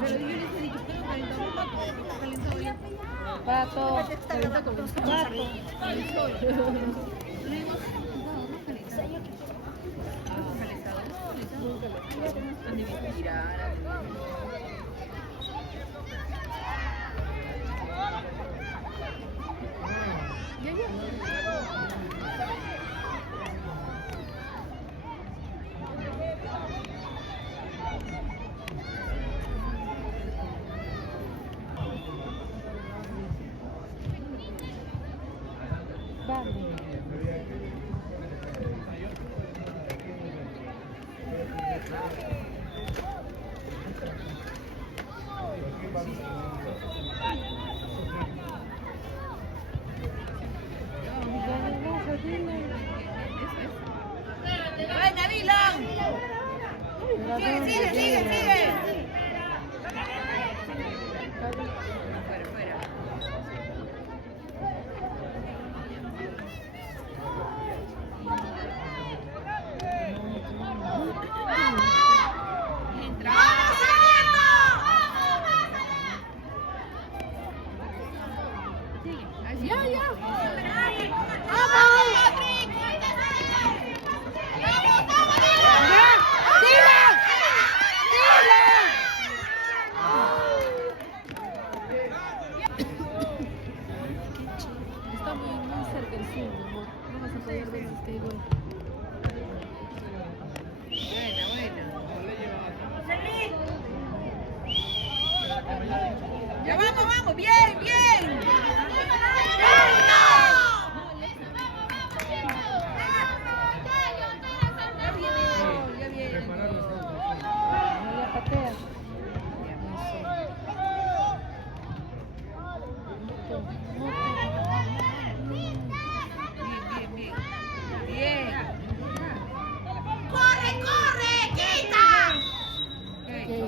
Pero yo les he dicho, pero calentamos pato, calentado bien. Pato. Calentado con los pato. ¡Buena, Dylan! Sigue. Fuera. Está muy cerca el sur, amor. No vas a poder ver este gol. Ya vamos, bien. Ya viene. No la patea. Bien. ¡Corre! ¡Quita! ¿Qué?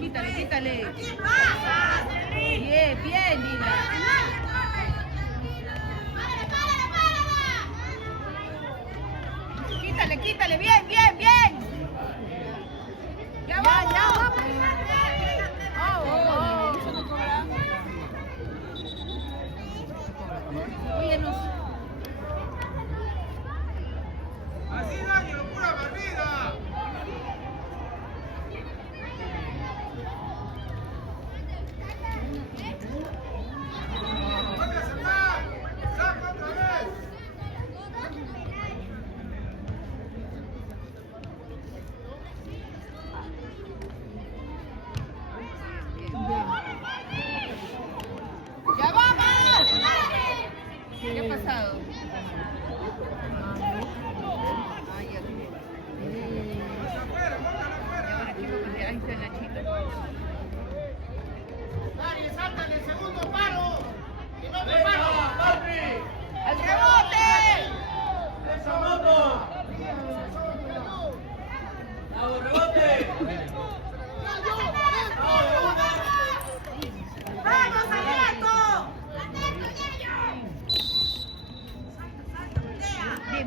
Quítale. ¿Qué pasa? Bien, Lila. Quítale, bien. Ya vamos. Óyenos. Así daño, pura barrida. ¡Vuelve a sacar! ¡Saca otra vez! ¡Ya vamos! ¿Qué ha pasado? ¡Afuera, póngala afuera! Ahí está la chica. ¡Nadie salta en el segundo palo! ¡Que no te paro! ¡Al rebote! ¡Esa moto! ¡Vamos, rebote! ¡Vamos, Alberto!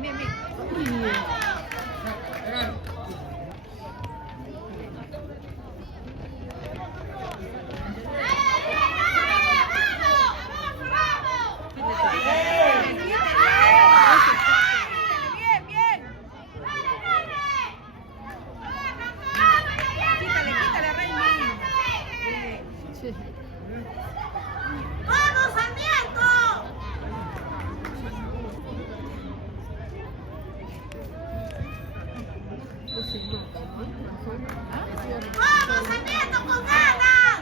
Bien. Quítale, Remy. ¡Vamos, Sarmiento! ¡Vamos, Sarmiento, con ganas!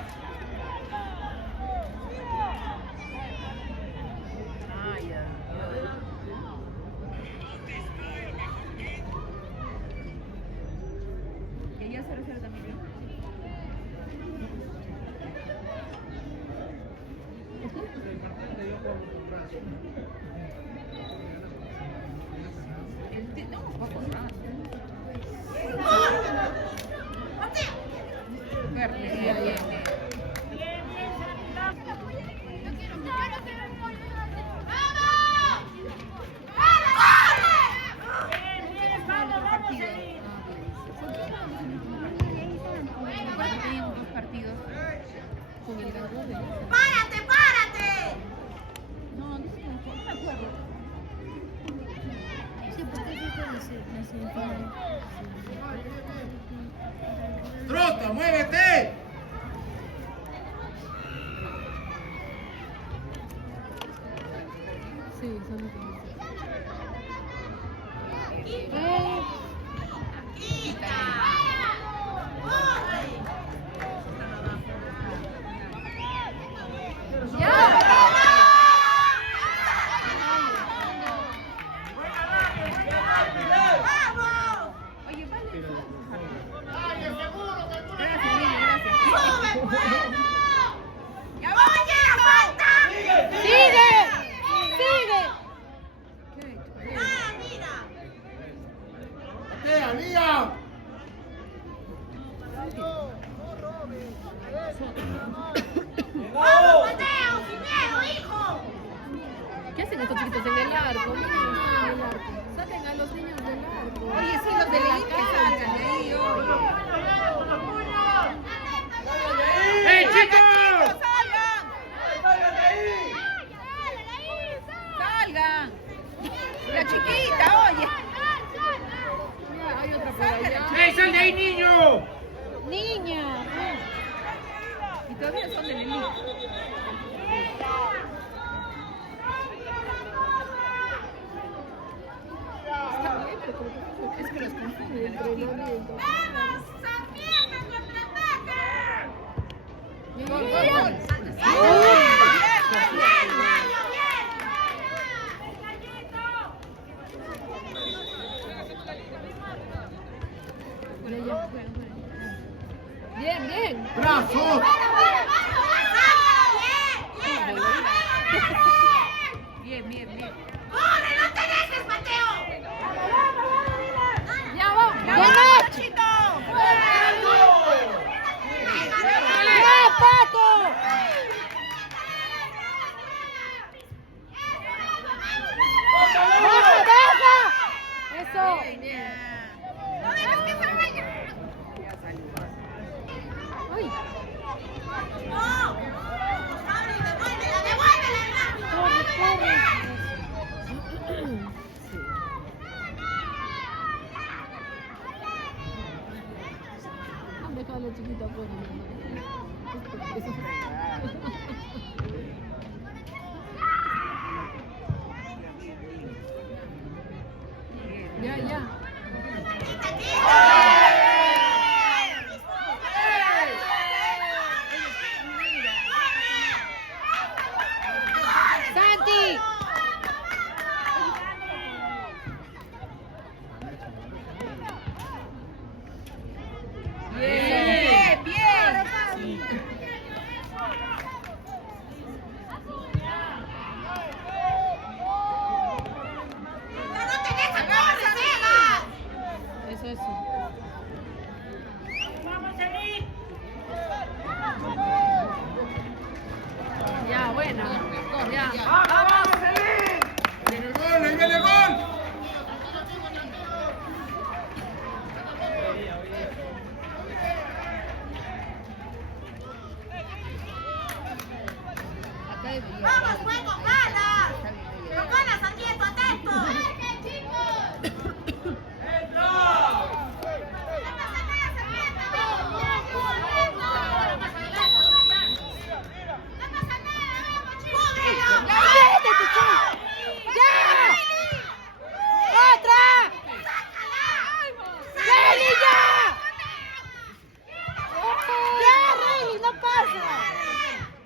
Que ya 0-0 también. El la semifinal. Trota, muévete. Sí, son los Oye, vale. Ay, el seguro que tú Gracias, niño, gracias. ¡Ya voy! ¡Oye, falta! ¡Sigue! ¡Sigue! ¡Ah, mira! Patea, Lía. ¡Vamos, Mateo! ¡Sin miedo, hijo! ¿Qué hacen estos chiquitos en el arco? Miren, están en el arco. Saquen a los niños del arco. Oye, sí, los de la elite que salgan de ahí, oye. ¡Ey, chicos! ¡Salgan! ¡Salgan! La chiquita, oye. Ya, hay otra por allá. ¡Ey, sal de ahí, niño! ¡Niña! Y todavía son de la elite. Está bien, pero como que Es que los confunden. entrenamiento. ¡Vamos, Sarmiento, en contraataque! Gol, gol, gol. Bien, bien. ¡Brazos! Bien, bien, bien. ¡Corre, no te dejes, Mateo! Ya vamos. ¡Ya, ¡Ya, Chito! ¡Ya, Pato! ¡Baja, baja! Eso. Bien, bien. ¡No dejes que se vaya! Ya salió. Ay, ¡No! ¡Sabri, devuélvela, devuélvela rápido! corre, corre. Han dejado a la chiquita por Ya, ya. ¡Santi! Bien, bien. ¡Pero no te dejes, corre, Seba! Eso, eso. Ya, buena. Ya. ¡Viene el gol! ¡Ahí viene el gol! Acá debería. ¡Vamos, fue con ganas! ¡Con ganas, Sarmiento, atento!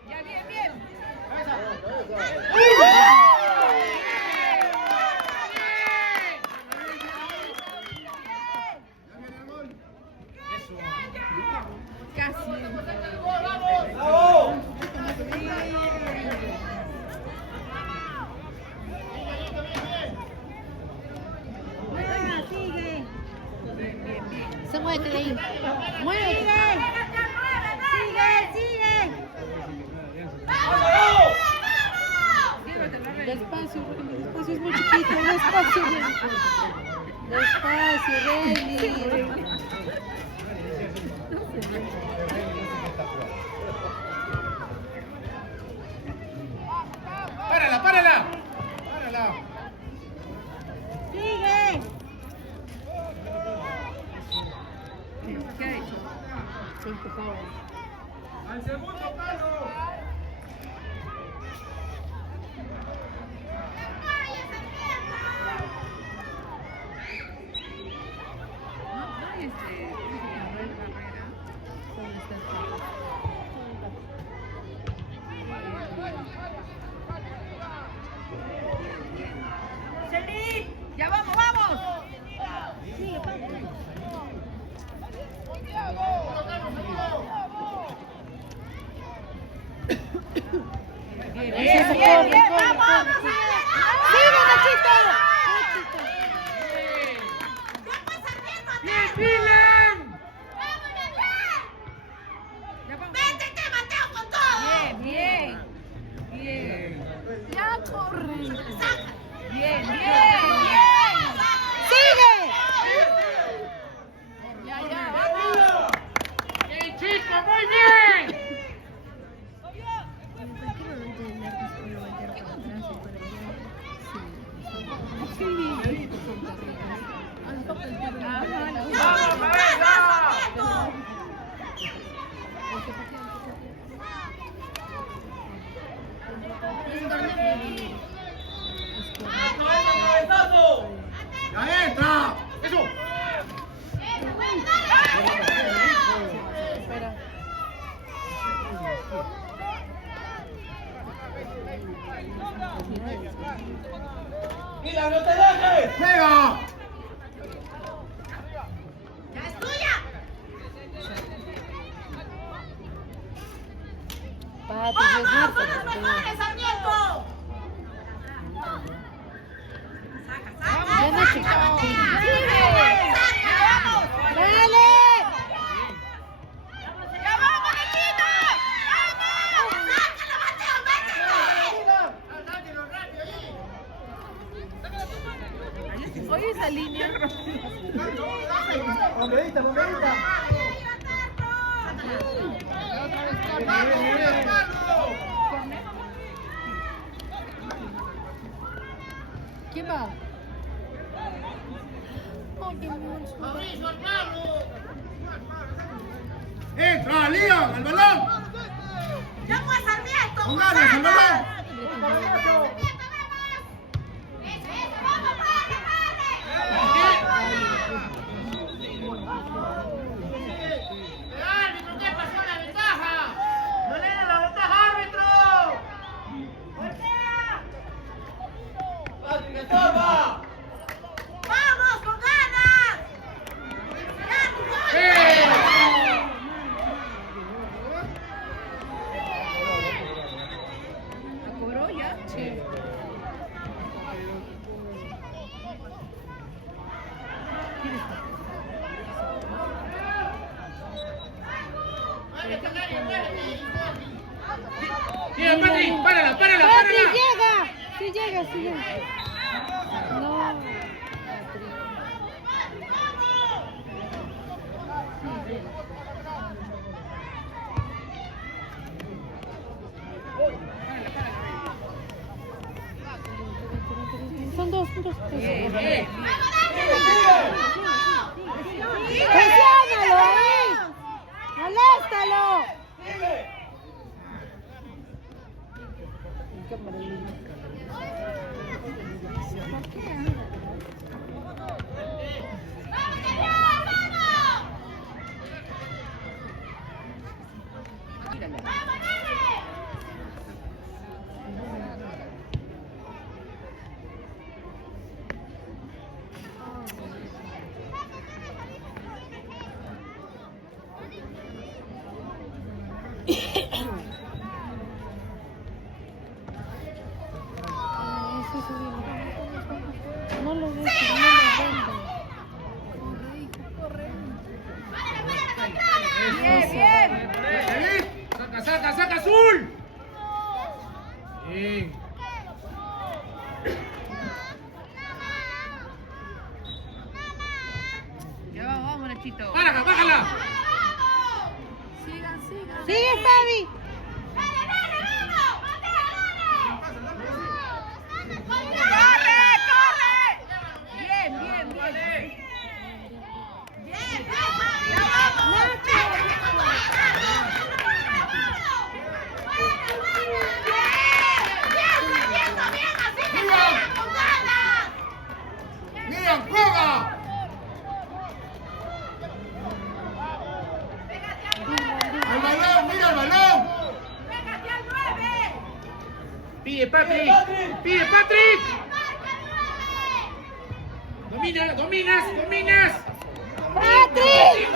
Ya, bien, bien. ¡Ya viene el gol! Casi. Se mueve de ahí. Mueve. Despacio, Reni, despacio, es muy chiquito. Despacio, Reni. Despacio, Reni. ¡Párala, párala! ¡Párala! segundo palo. Ya vamos, vamos. Bien, bien, bien, bien, vamos. ¡Sigue, Nachito! ¡Bien, Dylan! Ya vamos. ¡Métete, Mateo, con todo! Bien, bien. Bien. ¡Ya corre! Bien, bien, bien. ¡Sigue! Ya, ya, vamos. ¡Bien, chico, muy bien! ¡Vamos, Marisa! ¡Ya entra! ¡Eso! ¡Mira, no te dejes! ¡Juega! ¡Ya es tuya! Pati, ¡Vamos, Jesús, son los mejores, Sarmiento! ¡Saca, Ya, Nachito. ¡Dale! ¡Ya vamos, Nachito! ¡Vamos! ¡Sácalo, Mateo, métete! Oye, esa línea. ¡Bomberita, bomberita! ¿Quién va? Oye, ¡Mauricio, hermano! ¡Entra, Lian, al balón! ¡Ya fue Sarmiento! ¡Con ganas, al balón! ¡Vamos, corre, corre! ¡Árbitro, qué pasó la ventaja! ¡No le da la ventaja, árbitro! ¡Patrick, estorba! ¡Vamos, con ganas! ¡Ya, tu gol! ¿La cobró ya? Sí. ¡Bien, Patrick! ¡Párala, párala, ¡Pati, párala! llega! Sí llega, sí llega. No. Son dos puntos. Bien, bien. ¡Presiónalo ahí! ¡Moléstalo! No lo ves, no lo venden. Bien, bien. ¡Saca, saca, saca, azul! Bien. Ya vamos, vamos, Nachito. ¡Bájala, bájala! Sigan, sigan. ¡Sigue, Fabi! ¡Corre, corre! Bien, bien, bien. Miran, juega. Al balón, mira el balón. Pégate al 9. Pide Patrick. Pide Patrick. Dominas. ¡Patrick!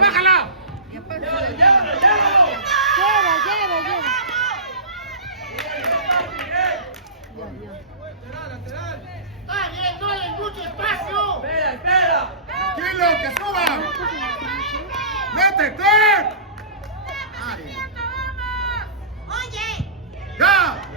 Bájala. Lleva. No hay mucho espacio. Espera. Tranquilo, que suba. ¡Métete! Oye, ¡Ya!